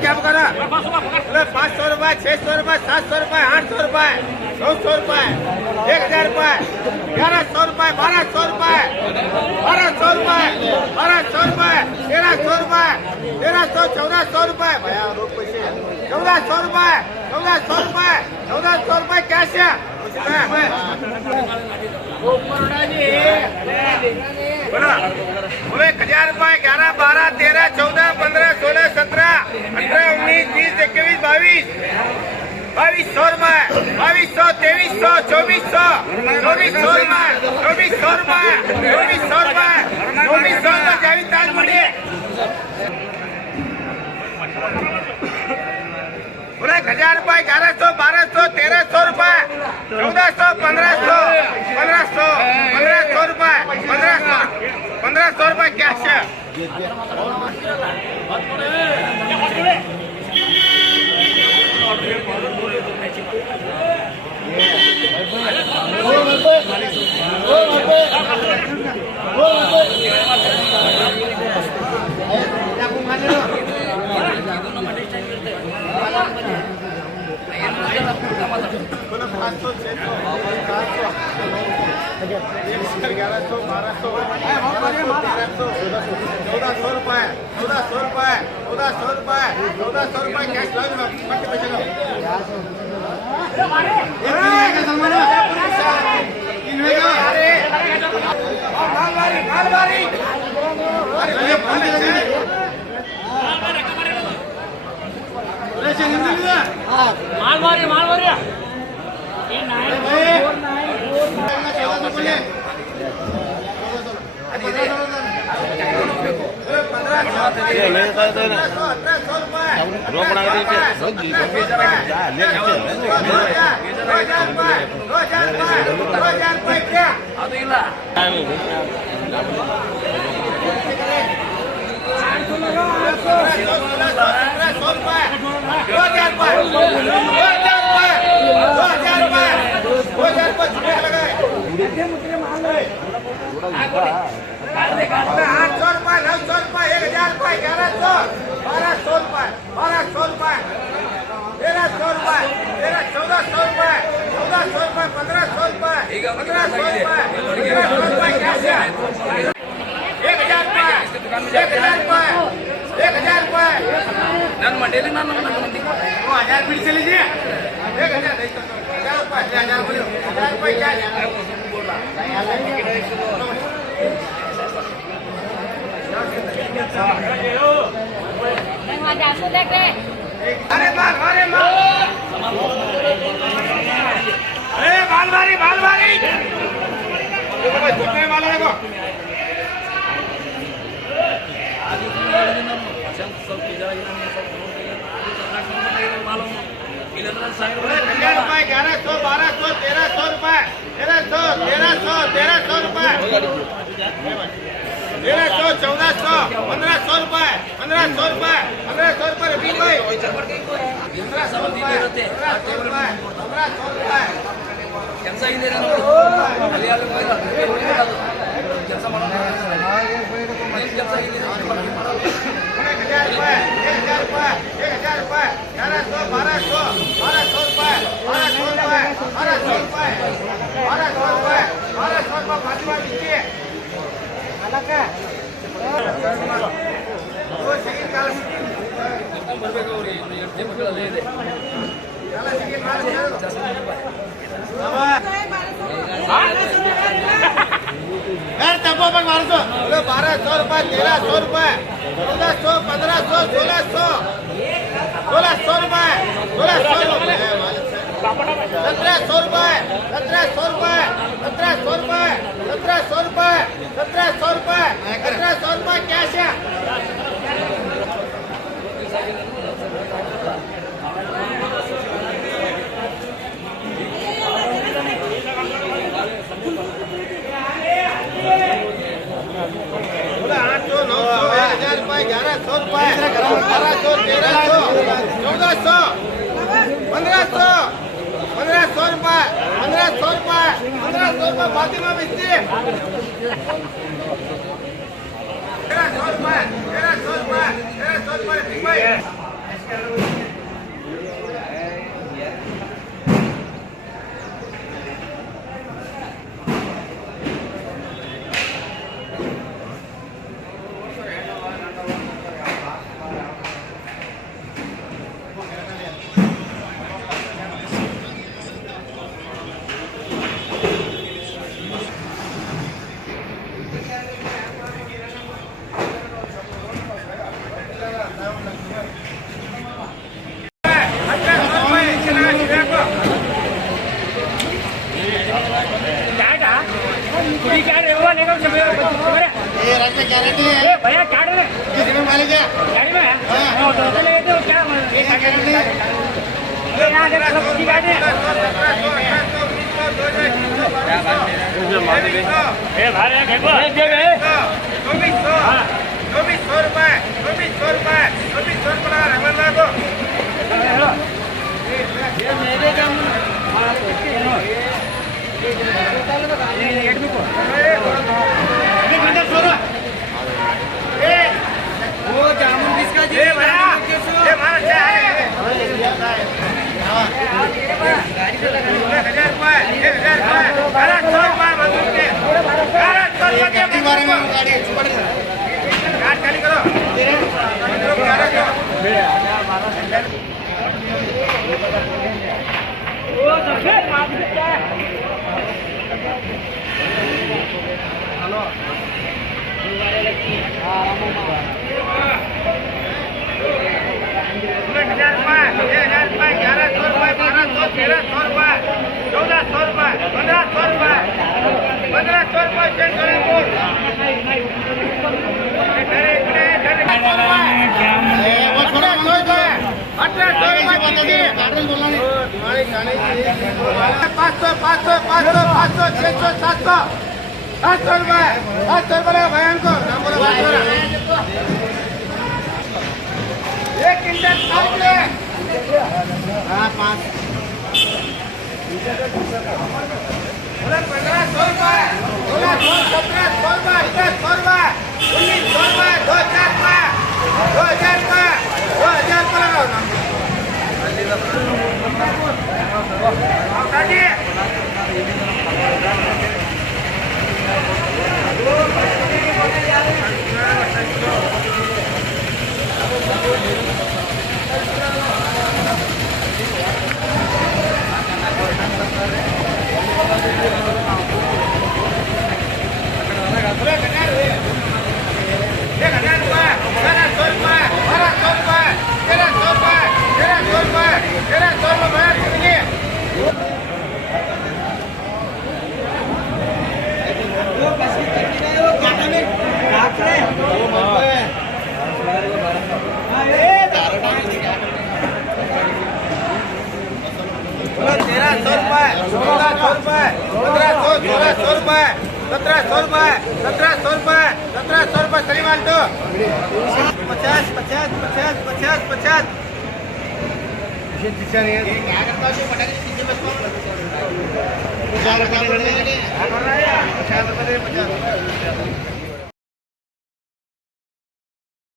क्या करा? 500 रुपए, 600 रुपए, 700 रुपए, 800 रुपए, 900 रुपए, 1000 रुपए, 1100 रुपए, 1200 रुपए, 1200 रुपए, 1200 रुपए, 1300 रुपए, 1300, 1400 रुपए, भैया रोक पैसे 1400 रुपए, 1400 रुपए, 1400 रुपए कैश है बोला 1000 रुपए 11, 12, 13, 14, 15, 16, 17, 18, 19, 20, 21, 22, 2200 रुपए, 2200, 2300, 2400, 2400 रुपए, 2400 रुपए, 2400 रुपए, 2400 रुपए जावी ताज मंडी बोला 1000 रुपए 1100, 1200, 1300 रुपए, 1400, 1500, 1500, 1500 रुपए, 1500 रुपए कैश है मालवारी मालवारी नन मंडेली नन मंडी 1000 बिल चली जी 1000 बोलो 1000 रुपए क्या अरे मालवारी मालवारी देखो भाई घुटने वाला देखो रुपए 1100, 1200, 1300 रुपए 1300, 1300 रुपए 1300, 1400, 1500 रुपए 1500 रुपए 1500 रुपए रवि भाई 1500 रुपए 1500 रुपए 1500 रुपए ಕೆಲಸ ಇದೆ ಅಲ್ಲಿ ಅಲ್ಲಿ ಕೆಲಸ ಮಾಡೋಣ ಕೆಲಸ ಇದೆ 1000 रुपए 1000 रुपए 1000 रुपए 1100, 1200, 1200 रुपए 1200 रुपए 1200 रुपए 1200 रुपए 1200 रुपए फातिमा दीजिए अलग है वो सेकंड काल ಬರಬೇಕು ಅವರಿಗೆ ಎಷ್ಟೇ ಮಕ್ಕಳಲ್ಲ ಇದೆ ಕಾಲ ಸೆಕೆಂಡ್ ಕಾಲ यार टेम्पो पर मार दो 1200 रुपए 1300 रुपए 1400 1500 1600 1600 रुपए 1600 रुपए 1700 रुपए 1700 रुपए 1700 रुपए 1700 रुपए 1700 रुपए 1700 रुपए कैश है ₹800 ₹900 ₹1000 ₹1100 ₹1200 ₹1300 फातिमा बिस्ती 100 रुपये 100 रुपये 100 रुपये ठीक भाई गारंटी है भैया क्या कितने मालिक है गाड़ी में तो ले दो क्या गारंटी वो जामुन किसका जी भैया ये हमारा क्या है 1000 रुपये 1000 रुपये 100 रुपये मजदूर के 100 रुपये के बारे में गाड़ी गाड़ी खाली करो मजदूर को गाड़ी दो वो देखिए हेलो 1000 रुपये 1100 रुपये 1200 1300 रुपये 1400 रुपये 1500 रुपये 1500 रुपये चेक करें बोल 500 रुपये बयान को नाम बोलो एक क्विंटल हाँ 5 1500 रुपये 1600 1700 रुपये 1800 रुपये 1900 रुपये 2000 रुपये 2000 रुपये लगाओ नाम सही माल तो 50 50 50 50 50 50